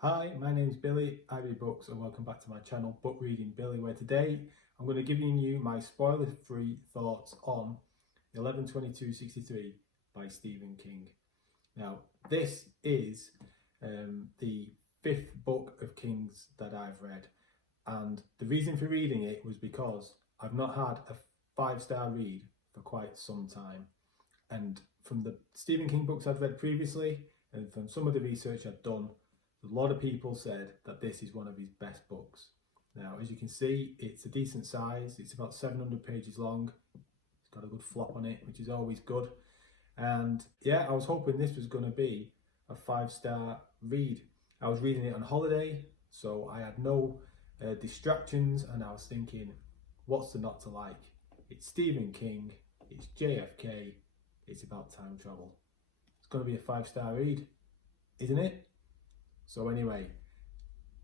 Hi, my name's Billy, I read books, and welcome back to my channel, Book Reading Billy, where today I'm going to give you my spoiler-free thoughts on 11/22/63 by Stephen King. Now, this is the fifth book of King's that I've read, and the reason for reading it was because I've not had a five-star read for quite some time. And from the Stephen King books I've read previously, and from some of the research I've done, a lot of people said that this is one of his best books. Now, as you can see, it's a decent size. It's about 700 pages long. It's got a good flop on it, which is always good. And yeah, I was hoping this was going to be a five-star read. I was reading it on holiday, so I had no distractions, and I was thinking, what's there not to like? It's Stephen King, it's JFK, it's about time travel. It's going to be a five-star read, isn't it? So anyway,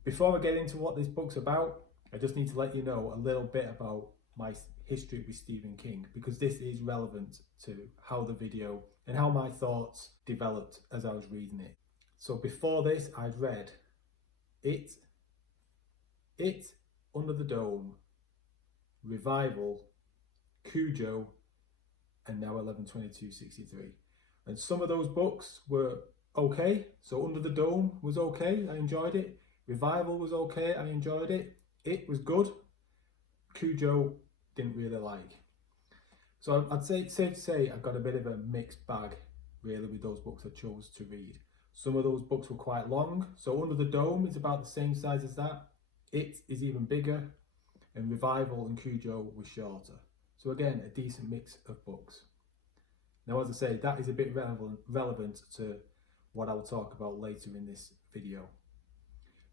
before I get into what this book's about, I just need to let you know a little bit about my history with Stephen King, because this is relevant to how the video and how my thoughts developed as I was reading it. So before this, I'd read It, Under the Dome, Revival, Cujo, and now 11/22/63. And some of those books were okay. So Under the Dome was okay, I enjoyed it. Revival was okay, I enjoyed it. It was good. Cujo, didn't really like. So I'd say it's safe to say I got a bit of a mixed bag really with those books I chose to read. Some of those books were quite long. So Under the Dome is about the same size as that. It is even bigger, and Revival and Cujo were shorter. So again, a decent mix of books. Now, as I say, that is a bit relevant to what I will talk about later in this video.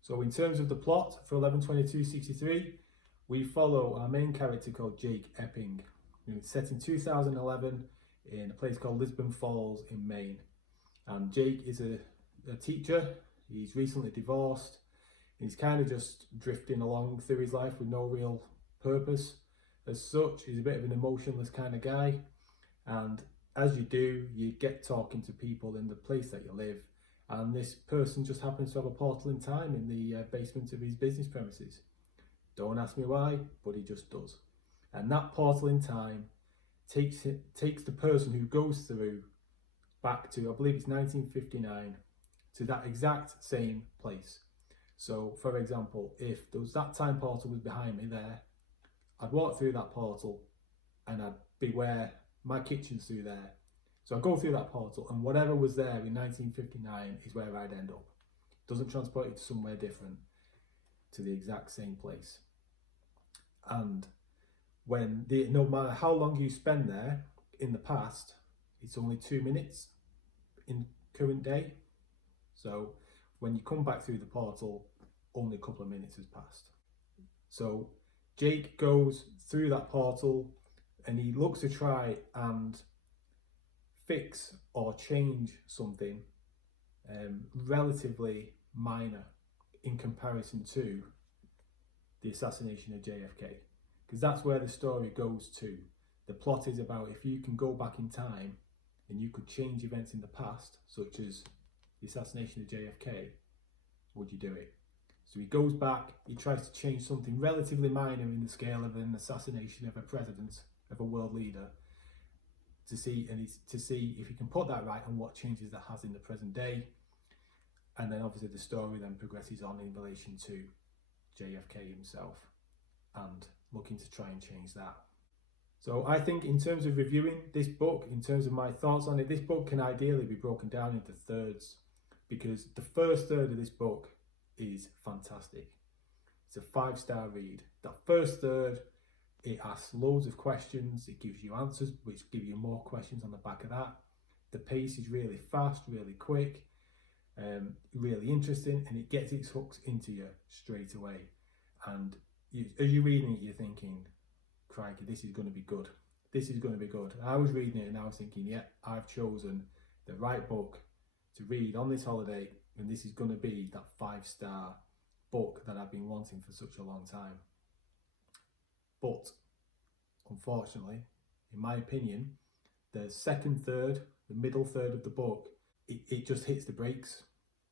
So in terms of the plot for 11/22/63, we follow our main character called Jake Epping. It's set in 2011 in a place called Lisbon Falls in Maine. And Jake is a teacher. He's recently divorced. He's kind of just drifting along through his life with no real purpose as such. He's a bit of an emotionless kind of guy. And as you do, you get talking to people in the place that you live. And this person just happens to have a portal in time in the basement of his business premises. Don't ask me why, but he just does. And that portal in time takes the person who goes through back to, I believe it's 1959, to that exact same place. So, for example, if there was that time portal was behind me there, I'd walk through that portal and I'd be where my kitchen's through there. So I'd go through that portal, and whatever was there in 1959 is where I'd end up. It doesn't transport you to somewhere different, to the exact same place. And no matter how long you spend there in the past, it's only 2 minutes in current day. So when you come back through the portal, only a couple of minutes has passed. So Jake goes through that portal and he looks to try and fix or change something relatively minor in comparison to the assassination of JFK, because that's where the story goes to. The plot is about if you can go back in time and you could change events in the past, such as the assassination of JFK, would you do it? So he goes back, he tries to change something relatively minor in the scale of an assassination of a president, of a world leader, to see if he can put that right and what changes that has in the present day. And then obviously the story then progresses on in relation to JFK himself and looking to try and change that. So I think in terms of reviewing this book, in terms of my thoughts on it, this book can ideally be broken down into thirds, because the first third of this book is fantastic. It's a five-star read. That first third, it asks loads of questions, it gives you answers which give you more questions on the back of that. The pace is really fast, really quick, really interesting, and it gets its hooks into you straight away. And as you're reading it, you're thinking, crikey, this is going to be good. This is going to be good. I was reading it and I was thinking, yeah, I've chosen the right book to read on this holiday, and this is going to be that five-star book that I've been wanting for such a long time. But unfortunately, in my opinion, the second third, the middle third of the book, it just hits the brakes,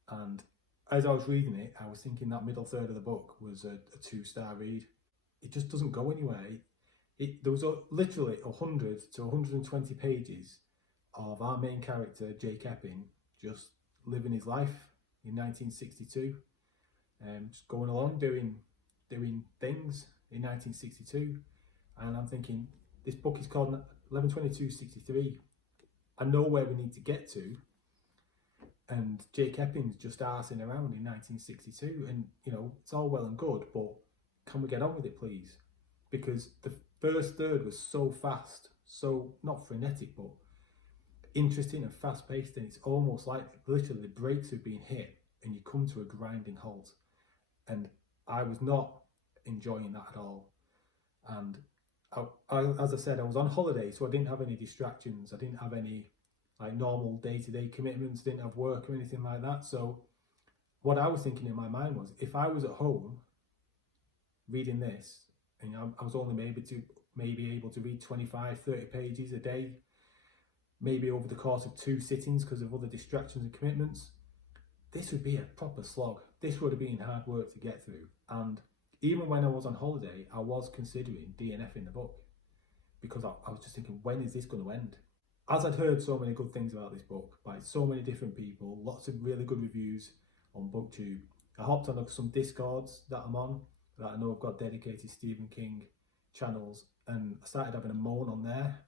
and as I was reading it, I was thinking that middle third of the book was a 2-star read. It just doesn't go anywhere. There was literally 100 to 120 pages of our main character, Jake Epping, just living his life in 1962, just going along doing things in 1962. And I'm thinking, this book is called 11/22/63. I know where we need to get to, and Jake Epping's just arsing around in 1962, and you know, it's all well and good, but can we get on with it, please? Because the first third was so fast, so not frenetic, but interesting and fast paced, and it's almost like literally the brakes have been hit and you come to a grinding halt. And I was not enjoying that at all. And as I said, I was on holiday, so I didn't have any distractions. I didn't have any like normal day-to-day commitments, didn't have work or anything like that. So what I was thinking in my mind was, if I was at home reading this, and I was only maybe able to read 25-30 pages a day, maybe over the course of 2 sittings because of other distractions and commitments, this would be a proper slog. This would have been hard work to get through. And even when I was on holiday, I was considering DNFing the book, because I was just thinking, when is this going to end? As I'd heard so many good things about this book by so many different people, lots of really good reviews on BookTube, I hopped on some Discords that I'm on, that I know have got dedicated Stephen King channels, and I started having a moan on there,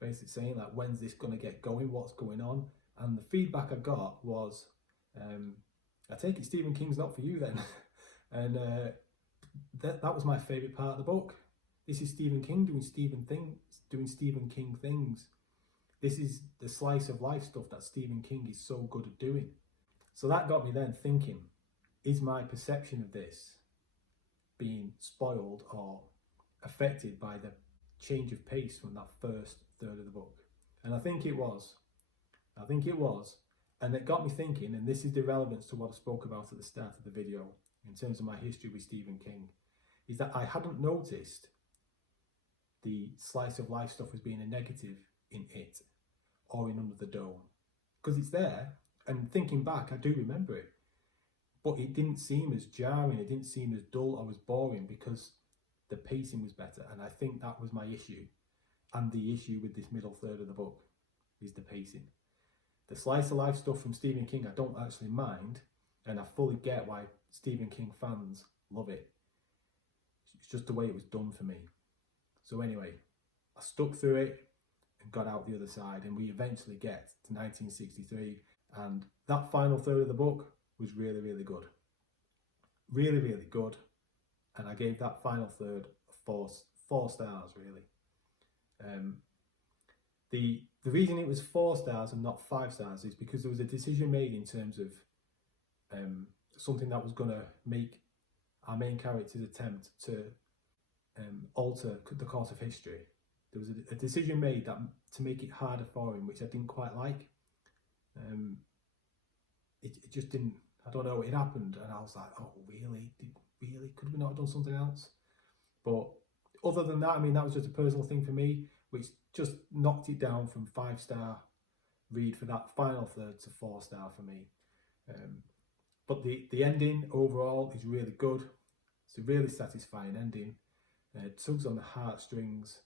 basically saying like, when's this going to get going, what's going on? And the feedback I got was, I take it Stephen King's not for you then. And that was my favourite part of the book. This is Stephen King doing Stephen King things. This is the slice of life stuff that Stephen King is so good at doing. So that got me then thinking, is my perception of this being spoiled or affected by the change of pace from that first third of the book? And I think it was. And it got me thinking, and this is the relevance to what I spoke about at the start of the video in terms of my history with Stephen King, is that I hadn't noticed the slice of life stuff as being a negative in it or in Under the Dome, because it's there, and thinking back I do remember it, but it didn't seem as jarring, it didn't seem as dull or as boring, because the pacing was better. And I think that was my issue, and the issue with this middle third of the book is the pacing. The slice of life stuff from Stephen King I don't actually mind, and I fully get why Stephen King fans love it. It's just the way it was done for me. So anyway, I stuck through it and got out the other side, and we eventually get to 1963, and that final third of the book was really, really good. Really, really good. And I gave that final third 4 stars, really. The reason it was 4 stars and not 5 stars is because there was a decision made in terms of something that was going to make our main character's attempt to alter the course of history. There was a decision made that to make it harder for him, which I didn't quite like. It just didn't, I don't know, it happened, and I was like, oh really? Could we not have done something else? But other than that, I mean, that was just a personal thing for me, which just knocked it down from 5-star read for that final third to 4-star for me. But the ending overall is really good. It's a really satisfying ending. It tugs on the heartstrings,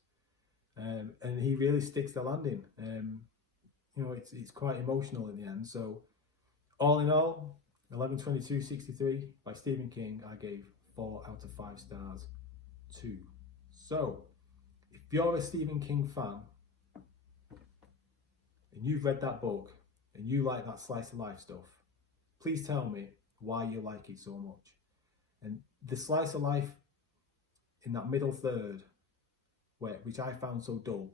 and he really sticks the landing. You know, it's quite emotional in the end. So all in all, 11/22/63 by Stephen King, I gave 4 out of 5 stars too. So if you're a Stephen King fan and you've read that book and you like that slice of life stuff, please tell me why you like it so much. And the slice of life in that middle third, which I found so dull,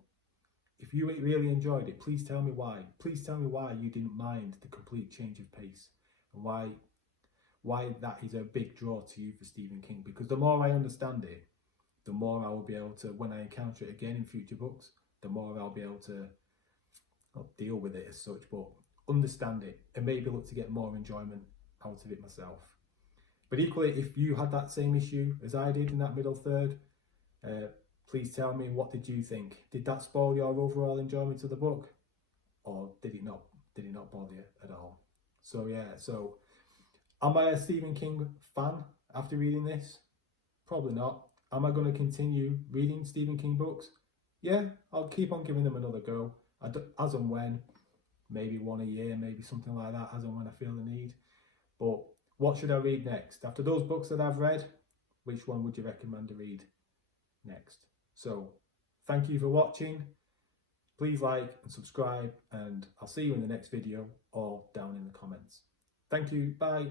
if you really enjoyed it, please tell me why. Please tell me why you didn't mind the complete change of pace, and why that is a big draw to you for Stephen King. Because the more I understand it, the more I will be able to, when I encounter it again in future books, the more I'll be able to not deal with it as such, but understand it and maybe look to get more enjoyment out of it myself. But equally, if you had that same issue as I did in that middle third, please tell me, what did you think? Did that spoil your overall enjoyment of the book, or did it not bother you at all? So yeah, so Am I a Stephen King fan after reading this? Probably not. Am I going to continue reading Stephen King books? Yeah, I'll keep on giving them another go, as and when, maybe one a year, maybe something like that, as and when I feel the need. But what should I read next? After those books that I've read, which one would you recommend to read next? So, thank you for watching. Please like and subscribe, and I'll see you in the next video or down in the comments. Thank you. Bye.